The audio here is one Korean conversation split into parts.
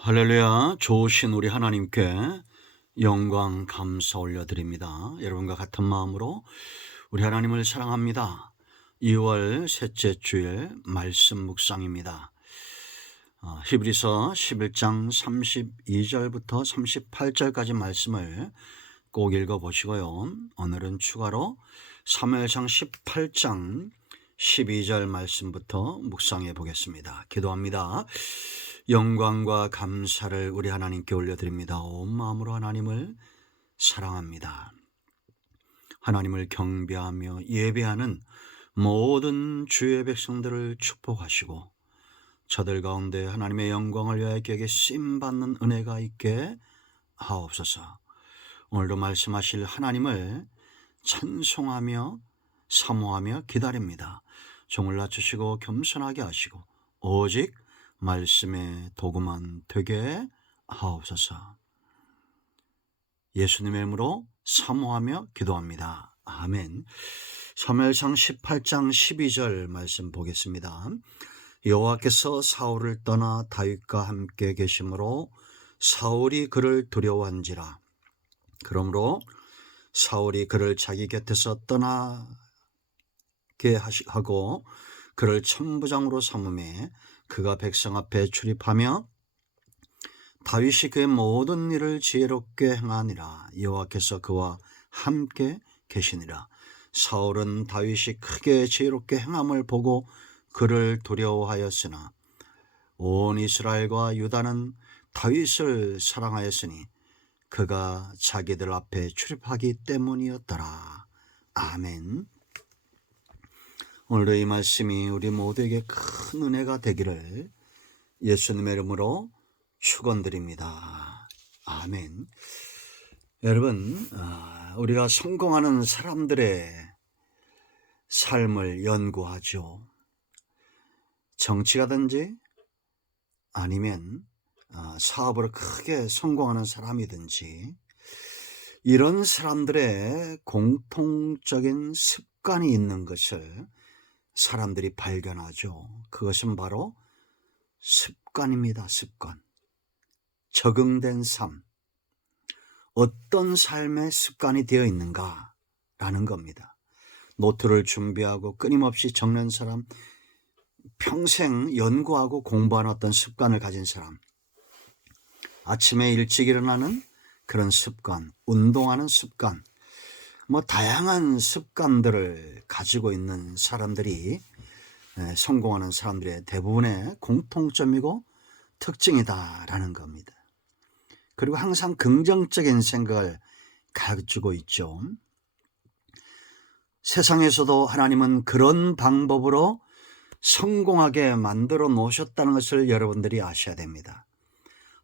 할렐루야. 좋으신 우리 하나님께 영광 감사 올려드립니다. 여러분과 같은 마음으로 우리 하나님을 사랑합니다. 2월 셋째 주일 말씀 묵상입니다. 히브리서 11장 32절부터 38절까지 말씀을 꼭 읽어보시고요. 오늘은 추가로 사무엘상 18장 12절 말씀부터 묵상해 보겠습니다. 기도합니다. 영광과 감사를 우리 하나님께 올려드립니다. 온 마음으로 하나님을 사랑합니다. 하나님을 경배하며 예배하는 모든 주의 백성들을 축복하시고 저들 가운데 하나님의 영광을 위하여 그에게 쓰임받는 은혜가 있게 하옵소서. 오늘도 말씀하실 하나님을 찬송하며 사모하며 기다립니다. 종을 낮추시고 겸손하게 하시고 오직 말씀의 도구만 되게 하옵소서. 예수님의 이름으로 사모하며 기도합니다. 아멘. 사무엘상 18장 12절 말씀 보겠습니다. 여호와께서 사울을 떠나 다윗과 함께 계심으로 사울이 그를 두려워한지라. 그러므로 사울이 그를 자기 곁에서 떠나게 하고 그를 천부장으로 삼음에 그가 백성 앞에 출입하며 다윗이 그의 모든 일을 지혜롭게 행하니라. 여호와께서 그와 함께 계시니라. 사울은 다윗이 크게 지혜롭게 행함을 보고 그를 두려워하였으나 온 이스라엘과 유다는 다윗을 사랑하였으니 그가 자기들 앞에 출입하기 때문이었더라. 아멘. 오늘도 이 말씀이 우리 모두에게 큰 은혜가 되기를 예수님의 이름으로 축원드립니다. 아멘. 여러분, 우리가 성공하는 사람들의 삶을 연구하죠. 정치가든지 아니면 사업으로 크게 성공하는 사람이든지 이런 사람들의 공통적인 습관이 있는 것을 사람들이 발견하죠. 그것은 바로 습관입니다. 습관. 적응된 삶. 어떤 삶의 습관이 되어 있는가라는 겁니다. 노트를 준비하고 끊임없이 적는 사람, 평생 연구하고 공부하는 어떤 습관을 가진 사람, 아침에 일찍 일어나는 그런 습관, 운동하는 습관, 다양한 습관들을 가지고 있는 사람들이 성공하는 사람들의 대부분의 공통점이고 특징이다라는 겁니다. 그리고 항상 긍정적인 생각을 가지고 있죠. 세상에서도 하나님은 그런 방법으로 성공하게 만들어 놓으셨다는 것을 여러분들이 아셔야 됩니다.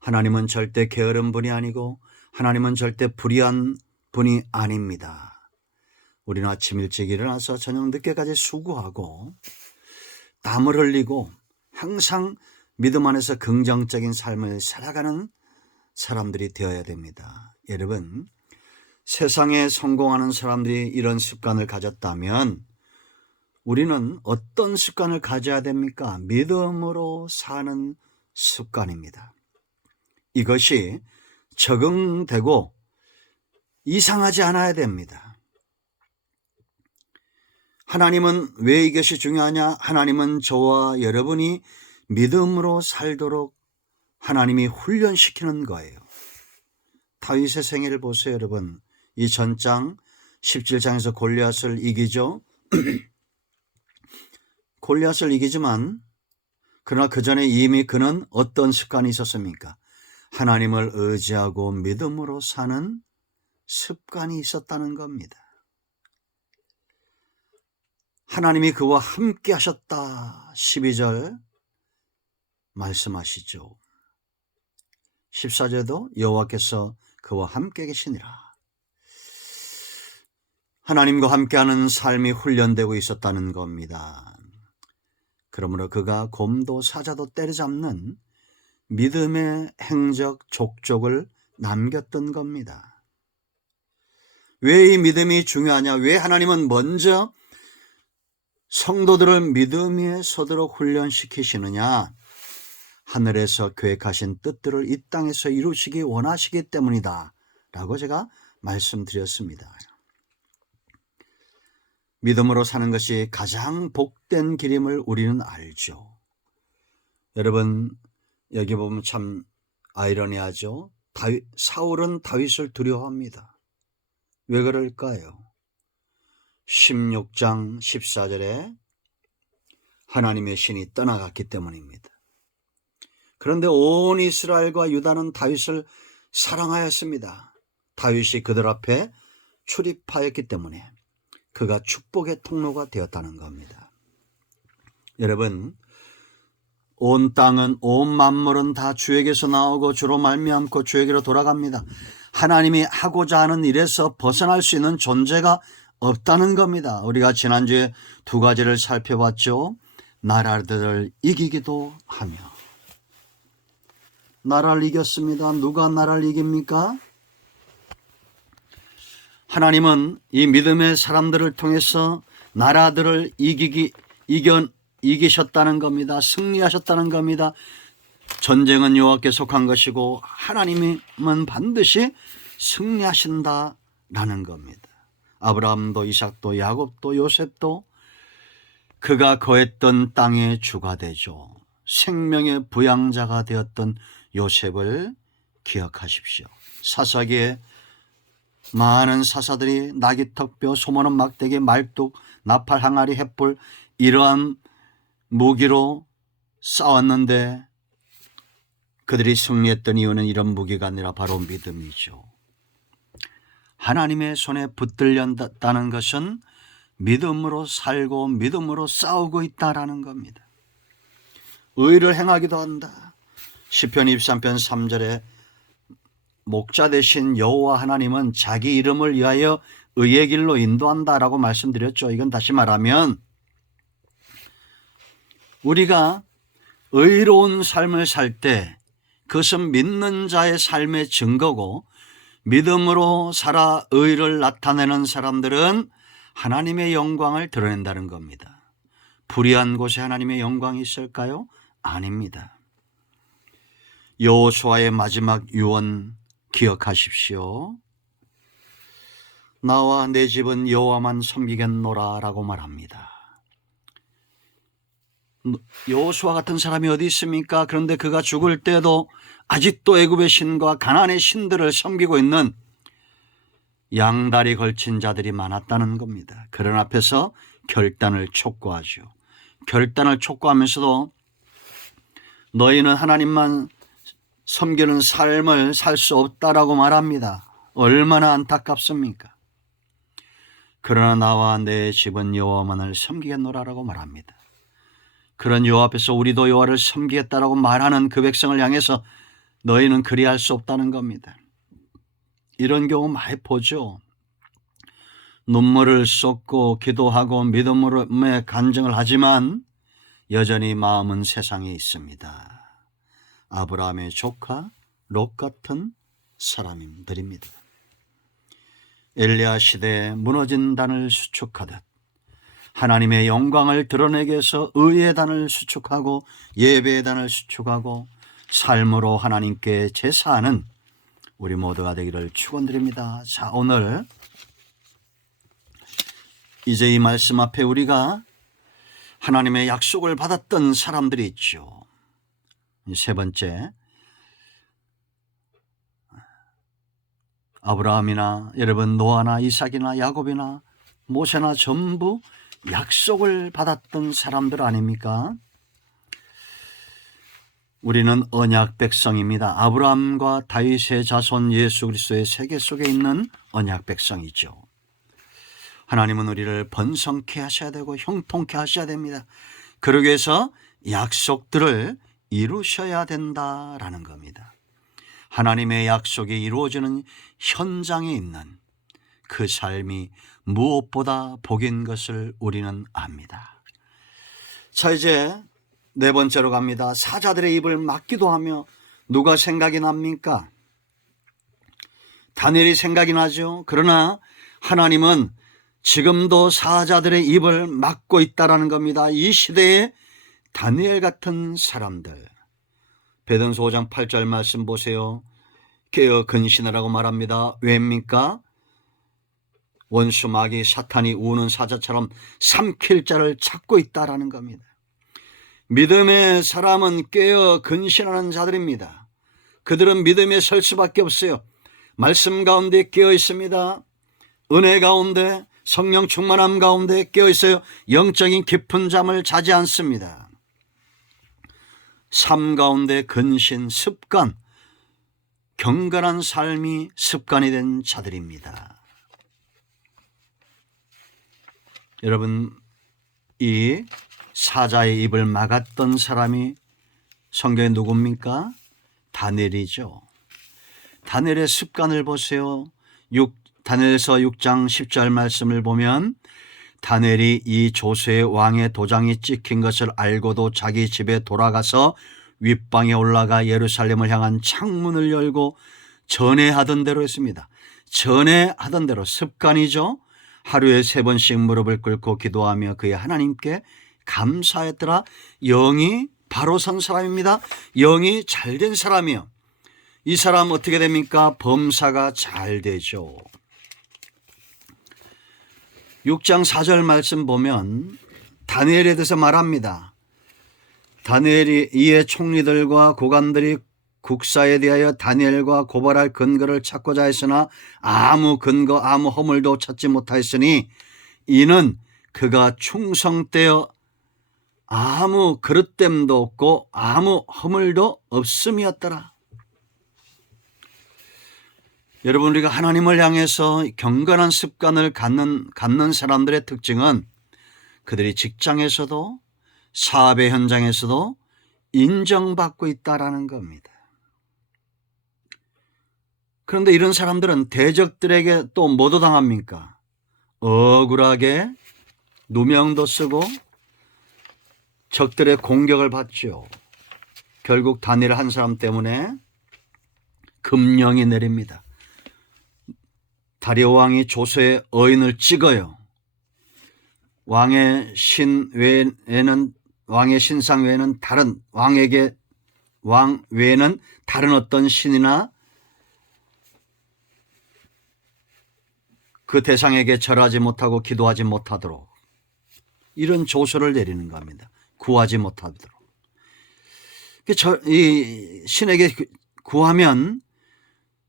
하나님은 절대 게으른 분이 아니고 하나님은 절대 불의한 분이 아닙니다. 우리는 아침 일찍 일어나서 저녁 늦게까지 수고하고 땀을 흘리고 항상 믿음 안에서 긍정적인 삶을 살아가는 사람들이 되어야 됩니다. 여러분, 세상에 성공하는 사람들이 이런 습관을 가졌다면 우리는 어떤 습관을 가져야 됩니까? 믿음으로 사는 습관입니다. 이것이 적응되고 이상하지 않아야 됩니다. 하나님은 왜 이것이 중요하냐? 하나님은 저와 여러분이 믿음으로 살도록 하나님이 훈련시키는 거예요. 다윗의 생애를 보세요, 여러분. 이 전장 17장에서 골리앗을 이기죠. 골리앗을 이기지만 그러나 그 전에 이미 그는 어떤 습관이 있었습니까? 하나님을 의지하고 믿음으로 사는 습관이 있었다는 겁니다. 하나님이 그와 함께 하셨다. 12절 말씀하시죠. 14절도 여호와께서 그와 함께 계시니라. 하나님과 함께하는 삶이 훈련되고 있었다는 겁니다. 그러므로 그가 곰도 사자도 때려잡는 믿음의 행적 족적을 남겼던 겁니다. 왜 이 믿음이 중요하냐? 왜 하나님은 먼저 성도들을 믿음 위에 서도록 훈련시키시느냐? 하늘에서 계획하신 뜻들을 이 땅에서 이루시기 원하시기 때문이다 라고 제가 말씀드렸습니다. 믿음으로 사는 것이 가장 복된 길임을 우리는 알죠. 여러분, 여기 보면 참 아이러니하죠. 사울은 다윗을 두려워합니다. 왜 그럴까요? 16장 14절에 하나님의 신이 떠나갔기 때문입니다. 그런데 온 이스라엘과 유다는 다윗을 사랑하였습니다. 다윗이 그들 앞에 출입하였기 때문에 그가 축복의 통로가 되었다는 겁니다. 여러분, 온 땅은, 온 만물은 다 주에게서 나오고 주로 말미암고 주에게로 돌아갑니다. 하나님이 하고자 하는 일에서 벗어날 수 있는 존재가 없다는 겁니다. 우리가 지난주에 두 가지를 살펴봤죠. 나라들을 이기기도 하며. 나라를 이겼습니다. 누가 나라를 이깁니까? 하나님은 이 믿음의 사람들을 통해서 나라들을 이기셨다는 겁니다. 승리하셨다는 겁니다. 전쟁은 여호와께 속한 것이고 하나님은 반드시 승리하신다라는 겁니다. 아브라함도 이삭도 야곱도 요셉도 그가 거했던 땅의 주가 되죠. 생명의 부양자가 되었던 요셉을 기억하십시오. 사사기에 많은 사사들이 나귀턱뼈, 소모는 막대기, 말뚝, 나팔, 항아리, 횃불 이러한 무기로 싸웠는데 그들이 승리했던 이유는 이런 무기가 아니라 바로 믿음이죠. 하나님의 손에 붙들렸다는 것은 믿음으로 살고 믿음으로 싸우고 있다라는 겁니다. 의를 행하기도 한다. 시편 23편 3절에 목자 되신 여호와 하나님은 자기 이름을 위하여 의의 길로 인도한다라고 말씀드렸죠. 이건 다시 말하면 우리가 의로운 삶을 살 때 그것은 믿는 자의 삶의 증거고 믿음으로 살아 의를 나타내는 사람들은 하나님의 영광을 드러낸다는 겁니다. 불의한 곳에 하나님의 영광이 있을까요? 아닙니다. 여호수아의 마지막 유언 기억하십시오. 나와 내 집은 여호와만 섬기겠노라 라고 말합니다. 여호수아 같은 사람이 어디 있습니까? 그런데 그가 죽을 때도 아직도 애굽의 신과 가나안의 신들을 섬기고 있는 양다리 걸친 자들이 많았다는 겁니다. 그런 앞에서 결단을 촉구하죠. 결단을 촉구하면서도 너희는 하나님만 섬기는 삶을 살 수 없다라고 말합니다. 얼마나 안타깝습니까? 그러나 나와 내 집은 여호와만을 섬기겠노라라고 말합니다. 그런 여호와 앞에서 우리도 여호와를 섬기겠다라고 말하는 그 백성을 향해서 너희는 그리할 수 없다는 겁니다. 이런 경우 많이 보죠. 눈물을 쏟고 기도하고 믿음의 간증을 하지만 여전히 마음은 세상에 있습니다. 아브라함의 조카 롯 같은 사람들입니다. 엘리야 시대에 무너진 단을 수축하듯 하나님의 영광을 드러내기 위해서 의의 단을 수축하고 예배의 단을 수축하고 삶으로 하나님께 제사하는 우리 모두가 되기를 축원드립니다. 자, 오늘 이제 이 말씀 앞에 우리가 하나님의 약속을 받았던 사람들이 있죠. 세 번째, 아브라함이나 여러분 노아나 이삭이나 야곱이나 모세나 전부 약속을 받았던 사람들 아닙니까? 우리는 언약 백성입니다. 아브라함과 다윗의 자손 예수 그리스도의 세계 속에 있는 언약 백성이죠. 하나님은 우리를 번성케 하셔야 되고 형통케 하셔야 됩니다. 그러기 위해서 약속들을 이루셔야 된다라는 겁니다. 하나님의 약속이 이루어지는 현장에 있는 그 삶이 무엇보다 복인 것을 우리는 압니다. 자, 이제 네 번째로 갑니다. 사자들의 입을 막기도 하며 누가 생각이 납니까? 다니엘이 생각이 나죠. 그러나 하나님은 지금도 사자들의 입을 막고 있다라는 겁니다. 이 시대에 다니엘 같은 사람들, 베드로서 5장 8절 말씀 보세요. 깨어 근신하라고 말합니다. 왜입니까? 원수 마귀 사탄이 우는 사자처럼 삼킬 자를 찾고 있다라는 겁니다. 믿음의 사람은 깨어 근신하는 자들입니다. 그들은 믿음에 설 수밖에 없어요. 말씀 가운데 깨어 있습니다. 은혜 가운데, 성령 충만함 가운데 깨어 있어요. 영적인 깊은 잠을 자지 않습니다. 삶 가운데 근신, 습관, 경건한 삶이 습관이 된 자들입니다. 여러분, 이 사자의 입을 막았던 사람이 성경에 누굽니까? 다니엘이죠. 다니엘의 습관을 보세요. 다니엘서 6장 10절 말씀을 보면 다니엘이 이 조세의 왕의 도장이 찍힌 것을 알고도 자기 집에 돌아가서 윗방에 올라가 예루살렘을 향한 창문을 열고 전회하던 대로 했습니다. 전회하던 대로, 습관이죠. 하루에 3번씩 무릎을 꿇고 기도하며 그의 하나님께 감사했더라. 영이 바로 선 사람입니다. 영이 잘된 사람이요. 이 사람 어떻게 됩니까? 범사가 잘 되죠. 6장 4절 말씀 보면 다니엘에 대해서 말합니다. 다니엘이 이에 총리들과 고관들이 국사에 대하여 다니엘과 고발할 근거를 찾고자 했으나 아무 근거, 아무 허물도 찾지 못하였으니 이는 그가 충성되어 아무 그릇됨도 없고 아무 허물도 없음이었더라. 여러분, 우리가 하나님을 향해서 경건한 습관을 갖는 사람들의 특징은 그들이 직장에서도 사업의 현장에서도 인정받고 있다라는 겁니다. 그런데 이런 사람들은 대적들에게 또 뭐도 당합니까? 억울하게 누명도 쓰고 적들의 공격을 받죠. 결국 다니엘 한 사람 때문에 금령이 내립니다. 다리오 왕이 조서에 어인을 찍어요. 왕의 신상 외에는 왕 외에는 다른 어떤 신이나 그 대상에게 절하지 못하고 기도하지 못하도록 이런 조서를 내리는 겁니다. 구하지 못하도록. 이 신에게 구하면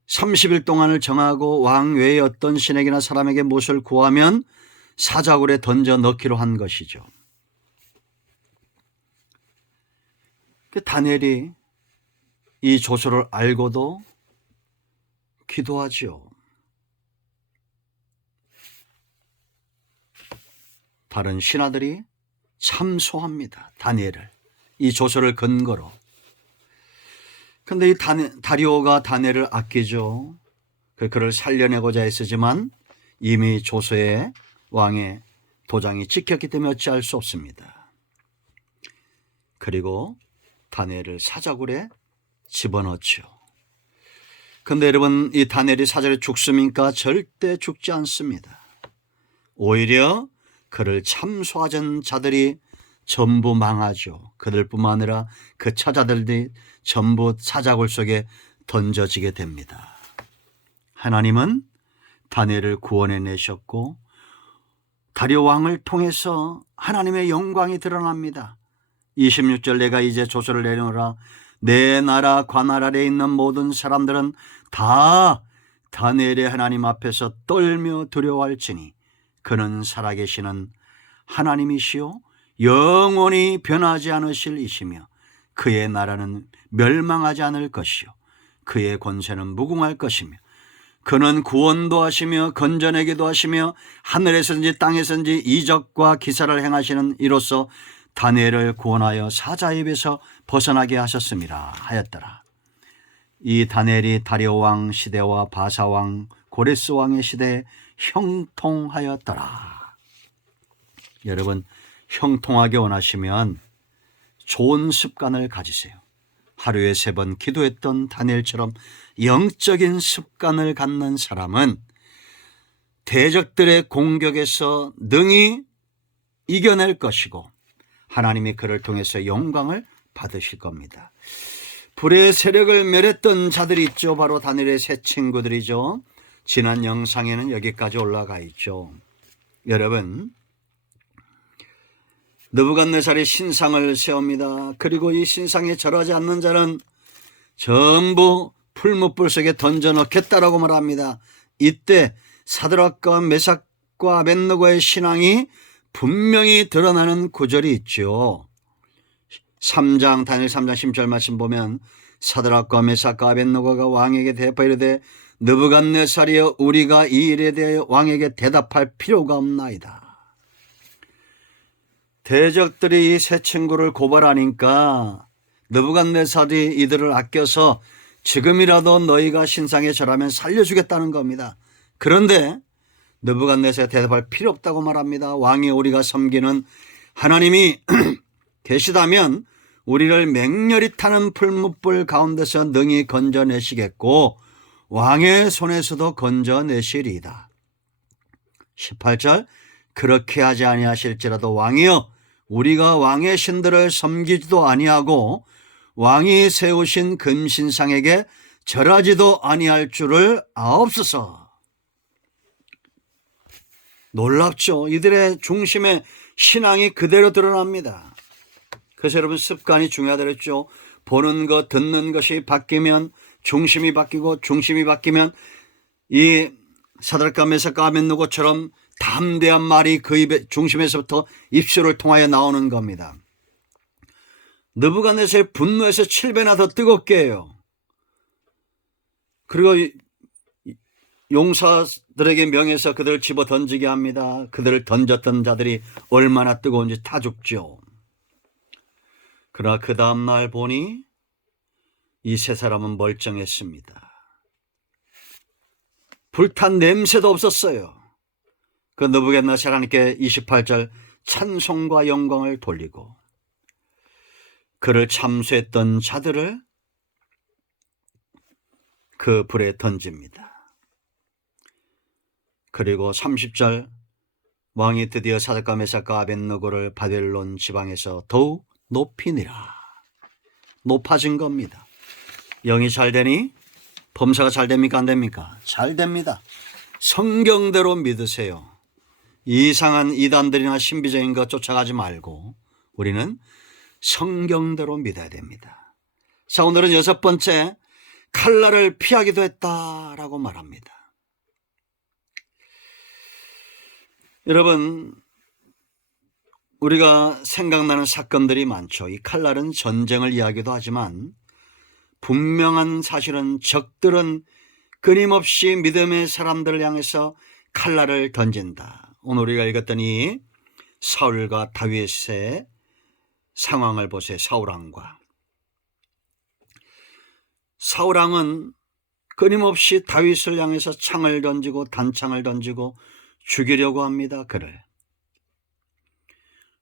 30일 동안을 정하고 왕 외의 어떤 신에게나 사람에게 무엇을 구하면 사자굴에 던져 넣기로 한 것이죠. 다니엘이 이 조서를 알고도 기도하지요. 다른 신하들이 참소합니다. 다니엘을, 이 조서를 근거로. 그런데 이 다리오가 다니엘을 아끼죠. 그를 살려내고자 했으지만 이미 조서에 왕의 도장이 찍혔기 때문에 어찌할 수 없습니다. 그리고 다니엘을 사자굴에 집어넣죠. 그런데 여러분, 이 다니엘이 사자굴에 죽습니까? 절대 죽지 않습니다. 오히려 그를 참소하던 자들이 전부 망하죠. 그들뿐만 아니라 그 처자들이 전부 사자굴 속에 던져지게 됩니다. 하나님은 다니엘을 구원해내셨고 다리오 왕을 통해서 하나님의 영광이 드러납니다. 26절 내가 이제 조서를 내려오라. 내 나라 관할 아래에 있는 모든 사람들은 다 다니엘의 하나님 앞에서 떨며 두려워할지니 그는 살아계시는 하나님이시요 영원히 변하지 않으실 이시며 그의 나라는 멸망하지 않을 것이요 그의 권세는 무궁할 것이며 그는 구원도 하시며 건져내기도 하시며 하늘에서든지 땅에서든지 이적과 기사를 행하시는 이로써 다니엘을 구원하여 사자의 입에서 벗어나게 하셨습니다 하였더라. 이 다니엘이 다리오 왕 시대와 바사 왕 고레스 왕의 시대에 형통하였더라. 여러분, 형통하게 원하시면 좋은 습관을 가지세요. 하루에 3번 기도했던 다니엘처럼 영적인 습관을 갖는 사람은 대적들의 공격에서 능히 이겨낼 것이고 하나님이 그를 통해서 영광을 받으실 겁니다. 불의 세력을 멸했던 자들이 있죠. 바로 다니엘의 세 친구들이죠. 지난 영상에는 여기까지 올라가 있죠. 여러분, 느부갓네살이 신상을 세웁니다. 그리고 이 신상에 절하지 않는 자는 전부 풀무불 속에 던져 넣겠다라고 말합니다. 이때 사드락과 메삭과 아벳느고의 신앙이 분명히 드러나는 구절이 있죠. 다니엘 3장 10절 말씀 보면 사드락과 메삭과 아벳느고가 왕에게 대답하여 이르되 느부갓네살이여 우리가 이 일에 대하여 왕에게 대답할 필요가 없나이다. 대적들이 이 세 친구를 고발하니까 느부갓네살이 이들을 아껴서 지금이라도 너희가 신상에 절하면 살려주겠다는 겁니다. 그런데 느부갓네살이 대답할 필요 없다고 말합니다. 왕이 우리가 섬기는 하나님이 계시다면 우리를 맹렬히 타는 풀무불 가운데서 능히 건져내시겠고 왕의 손에서도 건져내시리이다. 18절 그렇게 하지 아니하실지라도 왕이여 우리가 왕의 신들을 섬기지도 아니하고 왕이 세우신 금신상에게 절하지도 아니할 줄을 아옵소서. 놀랍죠. 이들의 중심에 신앙이 그대로 드러납니다. 그래서 여러분 습관이 중요하다 그랬죠. 보는 것 듣는 것이 바뀌면 중심이 바뀌고 중심이 바뀌면 이 사드락과 메삭과 아벳느고처럼 담대한 말이 그 입의 중심에서부터 입술을 통하여 나오는 겁니다. 느부갓네살의 분노에서 7배나 더 뜨겁게 해요. 그리고 용사들에게 명해서 그들을 집어 던지게 합니다. 그들을 던졌던 자들이 얼마나 뜨거운지 다 죽죠. 그러나 그 다음날 보니 이 세 사람은 멀쩡했습니다. 불탄 냄새도 없었어요. 그 느부갓네살 하나님께 28절 찬송과 영광을 돌리고 그를 참수했던 자들을 그 불에 던집니다. 그리고 30절 왕이 드디어 사드락과 메삭과 아벳느고를 바벨론 지방에서 더욱 높이니라. 높아진 겁니다. 영이 잘 되니 범사가 잘 됩니까? 안 됩니까? 잘 됩니다. 성경대로 믿으세요. 이상한 이단들이나 신비적인 것 쫓아가지 말고 우리는 성경대로 믿어야 됩니다. 자, 오늘은 6번째 칼날을 피하기도 했다라고 말합니다. 여러분, 우리가 생각나는 사건들이 많죠. 이 칼날은 전쟁을 이야기도 하지만 분명한 사실은 적들은 끊임없이 믿음의 사람들을 향해서 칼날을 던진다. 오늘 우리가 읽었던 이 사울과 다윗의 상황을 보세요. 사울왕과 사울왕은 끊임없이 다윗을 향해서 창을 던지고 단창을 던지고 죽이려고 합니다. 그를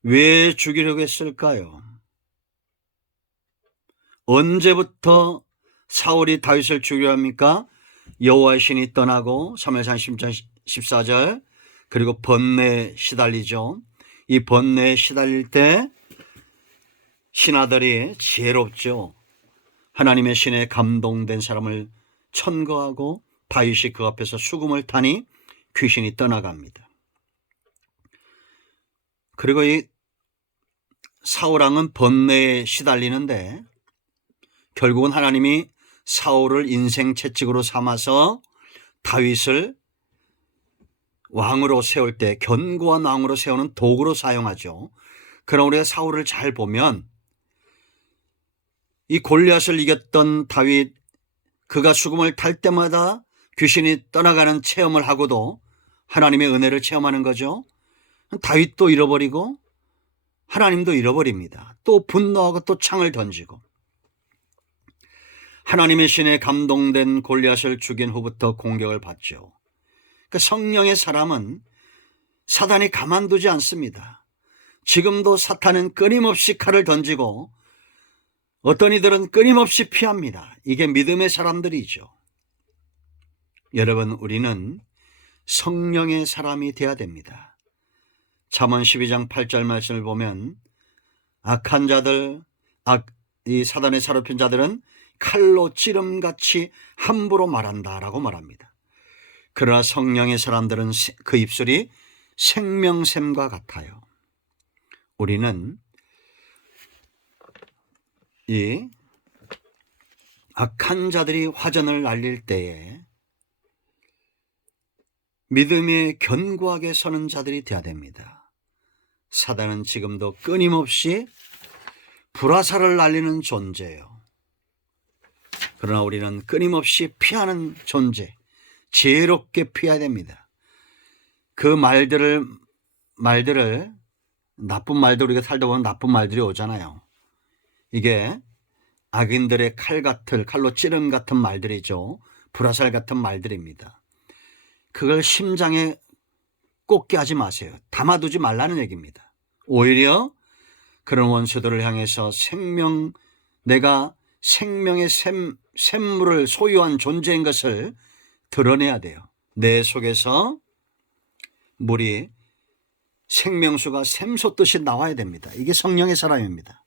왜 죽이려고 했을까요? 언제부터 사울이 다윗을 죽이려 합니까? 여호와의 신이 떠나고 사무엘상 14절 그리고 번뇌에 시달리죠. 이 번뇌에 시달릴 때 신하들이 지혜롭죠. 하나님의 신에 감동된 사람을 천거하고 다윗이 그 앞에서 수금을 타니 귀신이 떠나갑니다. 그리고 이 사울왕은 번뇌에 시달리는데 결국은 하나님이 사울을 인생 채찍으로 삼아서 다윗을 왕으로 세울 때 견고한 왕으로 세우는 도구로 사용하죠. 그러나 우리가 사울을 잘 보면 이 골리앗을 이겼던 다윗, 그가 수금을 탈 때마다 귀신이 떠나가는 체험을 하고도 하나님의 은혜를 체험하는 거죠. 다윗도 잃어버리고 하나님도 잃어버립니다. 또 분노하고 또 창을 던지고 하나님의 신에 감동된 골리앗을 죽인 후부터 공격을 받죠. 그러니까 성령의 사람은 사단이 가만두지 않습니다. 지금도 사탄은 끊임없이 칼을 던지고 어떤 이들은 끊임없이 피합니다. 이게 믿음의 사람들이죠. 여러분, 우리는 성령의 사람이 되어야 됩니다. 잠언 12장 8절 말씀을 보면 악한 자들, 이 사단의 사로핀 자들은 칼로 찌름같이 함부로 말한다라고 말합니다. 그러나 성령의 사람들은 그 입술이 생명샘과 같아요. 우리는 이 악한 자들이 화전을 날릴 때에 믿음에 견고하게 서는 자들이 되어야 됩니다. 사단은 지금도 끊임없이 불화살을 날리는 존재예요. 그러나 우리는 끊임없이 피하는 존재, 지혜롭게 피해야 됩니다. 그 말들을 나쁜 말들, 우리가 살다 보면 나쁜 말들이 오잖아요. 이게 악인들의 칼로 찌름 같은 말들이죠. 불화살 같은 말들입니다. 그걸 심장에 꽂게 하지 마세요. 담아두지 말라는 얘기입니다. 오히려 그런 원수들을 향해서 내가 생명의 샘물을 소유한 존재인 것을 드러내야 돼요. 내 속에서 물이 생명수가 샘솟듯이 나와야 됩니다. 이게 성령의 사람입니다.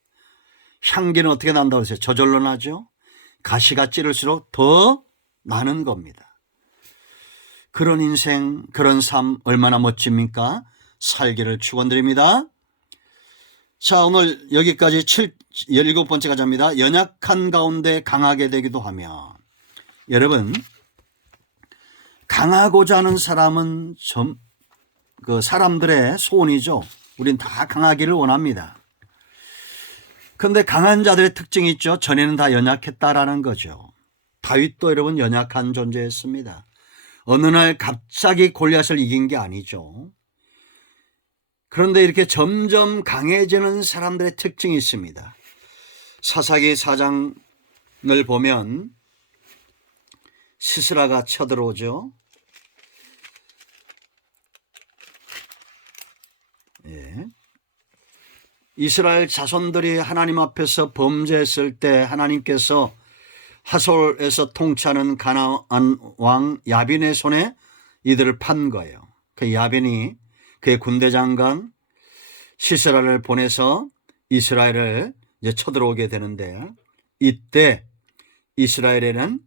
향기는 어떻게 난다고 했어요? 저절로 나죠. 가시가 찌를수록 더 나는 겁니다. 그런 인생, 그런 삶 얼마나 멋집니까? 살기를 축원드립니다. 자, 오늘 여기까지 17번째 과제입니다. 연약한 가운데 강하게 되기도 하며. 여러분, 강하고자 하는 사람은 그 사람들의 소원이죠. 우린 다 강하기를 원합니다. 그런데 강한 자들의 특징이 있죠. 전에는 다 연약했다라는 거죠. 다윗도 여러분 연약한 존재였습니다. 어느 날 갑자기 골리앗을 이긴 게 아니죠. 그런데 이렇게 점점 강해지는 사람들의 특징이 있습니다. 사사기 4장을 보면 시스라가 쳐들어오죠. 예. 이스라엘 자손들이 하나님 앞에서 범죄했을 때 하나님께서 하솔에서 통치하는 가나안 왕 야빈의 손에 이들을 판 거예요. 그 야빈이 그의 군대 장관 시스라를 보내서 이스라엘을 이제 쳐들어오게 되는데, 이때 이스라엘에는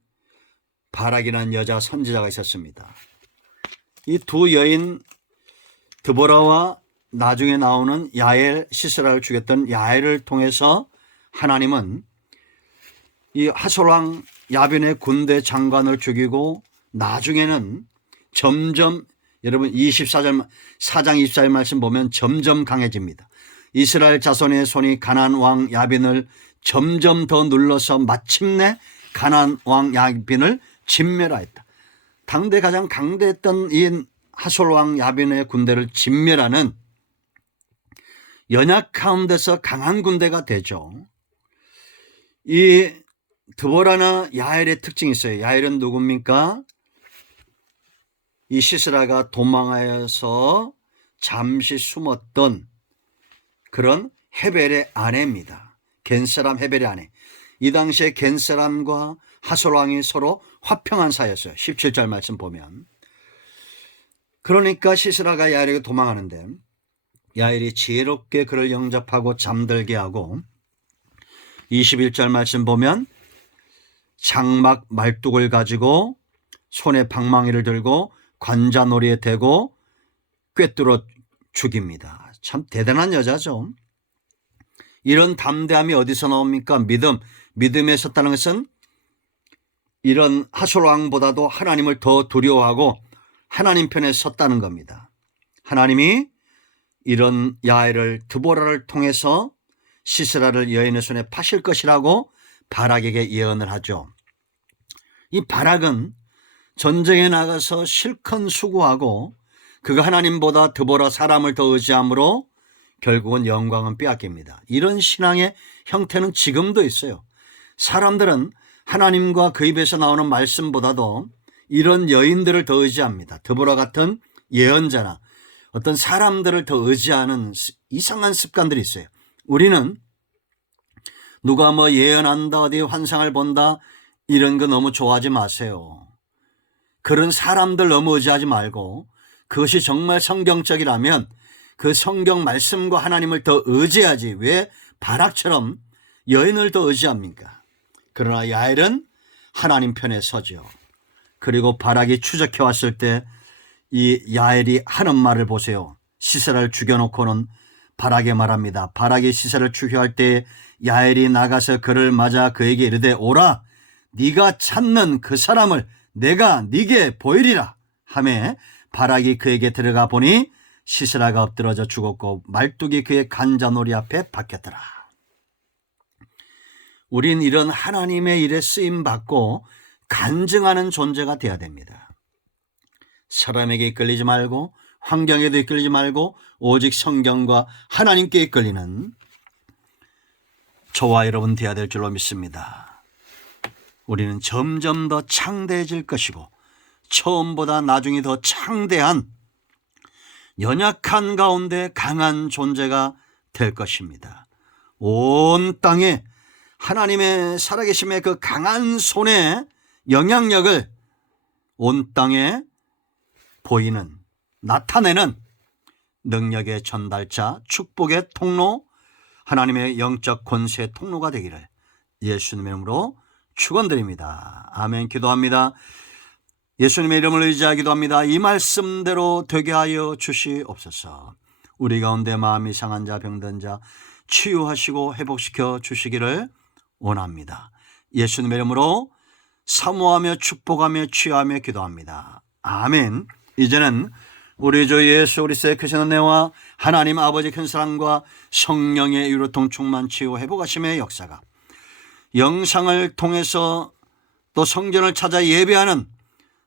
바락이라는 여자 선지자가 있었습니다. 이 두 여인 드보라와 나중에 나오는 야엘, 시스라를 죽였던 야엘을 통해서 하나님은 이 하솔왕 야빈의 군대 장관을 죽이고 나중에는 점점, 여러분 4장 24절 말씀 보면 점점 강해집니다. 이스라엘 자손의 손이 가나안 왕 야빈을 점점 더 눌러서 마침내 가나안 왕 야빈을 진멸하였다. 당대 가장 강대했던 이 하솔 왕 야빈의 군대를 진멸하는 연약한 데서 강한 군대가 되죠. 이 드보라나 야엘의 특징이 있어요. 야엘은 누굽니까? 이 시스라가 도망하여서 잠시 숨었던 그런 헤벨의 아내입니다. 겐사람 헤벨의 아내. 이 당시에 겐사람과 하솔왕이 서로 화평한 사이였어요. 17절 말씀 보면. 그러니까 시스라가 야엘에게 도망하는데 야엘이 지혜롭게 그를 영접하고 잠들게 하고 21절 말씀 보면 장막 말뚝을 가지고 손에 방망이를 들고 관자놀이에 대고 꿰뚫어 죽입니다. 참 대단한 여자죠. 이런 담대함이 어디서 나옵니까? 믿음에 섰다는 것은 이런 하솔왕보다도 하나님을 더 두려워하고 하나님 편에 섰다는 겁니다. 하나님이 이런 야엘을 드보라를 통해서 시스라를 여인의 손에 파실 것이라고 바락에게 예언을 하죠. 이 바락은 전쟁에 나가서 실컷 수고하고 그가 하나님보다 드보라 사람을 더 의지함으로 결국은 영광은 빼앗깁니다. 이런 신앙의 형태는 지금도 있어요. 사람들은 하나님과 그 입에서 나오는 말씀보다도 이런 여인들을 더 의지합니다. 드보라 같은 예언자나 어떤 사람들을 더 의지하는 이상한 습관들이 있어요. 우리는 누가 뭐 예언한다, 어디 환상을 본다, 이런 거 너무 좋아하지 마세요. 그런 사람들 너무 의지하지 말고 그것이 정말 성경적이라면 그 성경 말씀과 하나님을 더 의지하지 왜 바락처럼 여인을 더 의지합니까? 그러나 야엘은 하나님 편에 서죠. 그리고 바락이 추적해 왔을 때 이 야엘이 하는 말을 보세요. 시세라를 죽여놓고는 바락에 말합니다. 바락이 시세라를 추격할 때 야엘이 나가서 그를 맞아 그에게 이르되 오라 네가 찾는 그 사람을 내가 네게 보이리라 하매 바락이 그에게 들어가 보니 시세라가 엎드러져 죽었고 말뚝이 그의 간자놀이 앞에 박혔더라. 우린 이런 하나님의 일에 쓰임받고 간증하는 존재가 되어야 됩니다. 사람에게 이끌리지 말고 환경에도 이끌리지 말고 오직 성경과 하나님께 이끌리는 저와 여러분 되어야 될 줄로 믿습니다. 우리는 점점 더 창대해질 것이고 처음보다 나중에 더 창대한 연약한 가운데 강한 존재가 될 것입니다. 온 땅에 하나님의 살아계심의 그 강한 손의 영향력을 온 땅에 보이는, 나타내는 능력의 전달자, 축복의 통로, 하나님의 영적 권세의 통로가 되기를 예수님의 이름으로 축원드립니다. 아멘. 기도합니다. 예수님의 이름을 의지하여 기도합니다. 이 말씀대로 되게 하여 주시옵소서. 우리 가운데 마음이 상한 자, 병든 자 치유하시고 회복시켜 주시기를 원합니다. 예수님의 이름으로 사모하며 축복하며 치유하며 기도합니다. 아멘. 이제는 우리 주 예수 그리스도의 크신 은혜와 하나님 아버지 큰 사랑과 성령의 유로통 충만 치유 회복하심의 역사가 영상을 통해서 또 성전을 찾아 예배하는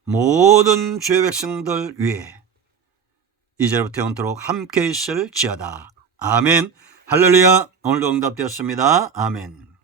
모든 주의 백성들 위해 이제부터 영원토록 함께 있을지어다. 아멘. 할렐루야. 오늘도 응답되었습니다. 아멘.